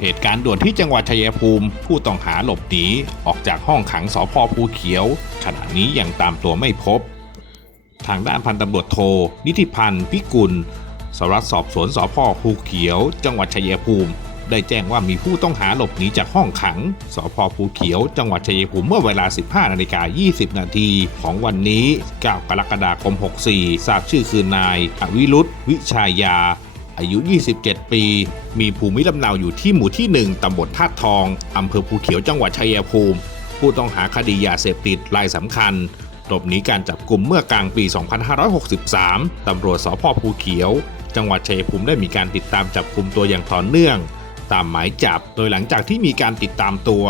เหตุการณ์ด่วนที่จังหวัดชัยภูมิ ผู้ต้องหาหลบหนีออกจากห้องขังสพภูเขียว ขณะนี้ยังตามตัวไม่พบ ทางด้านพันตำรวจโท นิติพันธ์พิกุลสารวัตรสอบสวนสพภูเขียว จังหวัดชัยภูมิ ได้แจ้งว่ามีผู้ต้องหาหลบหนีจากห้องขังสพภูเขียว จังหวัดชัยภูมิเมื่อเวลา 15นาฬิกา20 นาทีของวันนี้ 9 กรกฎาคม 64 ทราบชื่อคือนายอวิรุธวิชายา อายุ 27 ปี มีภูมิลำเนาอยู่ที่หมู่ที่ 1 ตำบลธาทอง อำเภอภูเขียวจังหวัดชัยภูมิ ผู้ต้องหาคดียาเสพติดรายสำคัญหลบหนีการจับกลุ่มเมื่อกลางปี 2563 ตำรวจสพภูเขียว จังหวัดชัยภูมิได้มีการติดตามจับกลุ่มตัวอย่างต่อเนื่อง ตามหมายจับ โดยหลังจากที่มีการติดตามตัว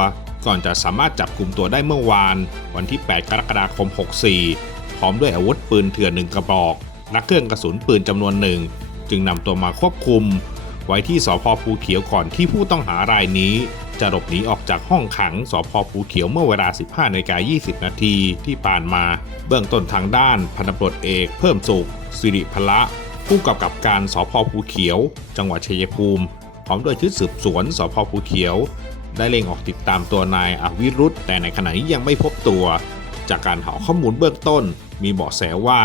ก่อนจะสามารถจับกลุ่มตัวได้เมื่อวาน วันที่ 8 กรกฎาคม 64 พร้อมด้วยอาวุธปืนเถื่อนหนึ่งกระบอกและเครื่องกระสุนปืนจำนวนหนึ่ง จึงนำตัวมาควบคุม ไว้ที่สพภูเขียวก่อนที่ผู้ต้องหารายนี้ จะหลบหนีออกจากห้องขังสพภูเขียวเมื่อเวลา 15นาฬิกา20 นาทีที่ผ่านมา เบื้องต้นทางด้านพันตำรวจเอก เพิ่มสุข สิริพละผู้กำกับการสพภูเขียว จังหวัดชัยภูมิพร้อมด้วยชุดสืบสวนสพภูเขียว ได้เร่งออกติดตามตัวนายอวิรุธแต่ในขณะนี้ยังไม่พบตัว จากการหาข้อมูลเบื้องต้น มีเบาะแสว่า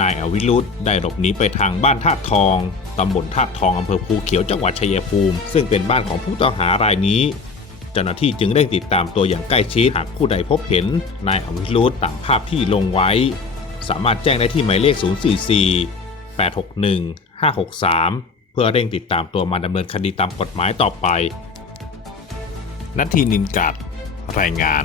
นายอวิรุธได้หลบหนีไปทางบ้านท่าตุทองตำบลท่าตุทองอำเภอภูเขียวจังหวัดชัยภูมิ ซึ่งเป็นบ้านของผู้ต้องหารายนี้เจ้าหน้าที่จึงเร่งติดตามตัวอย่างใกล้ชิดหากผู้ใดพบเห็น นายอวิรุธตามภาพที่ลงไว้ สามารถแจ้งได้ที่หมายเลข 044 861 563 เพื่อเร่งติดตามตัวมาดำเนินคดีตามกฎหมายต่อไป นัททีนินกัด รายงาน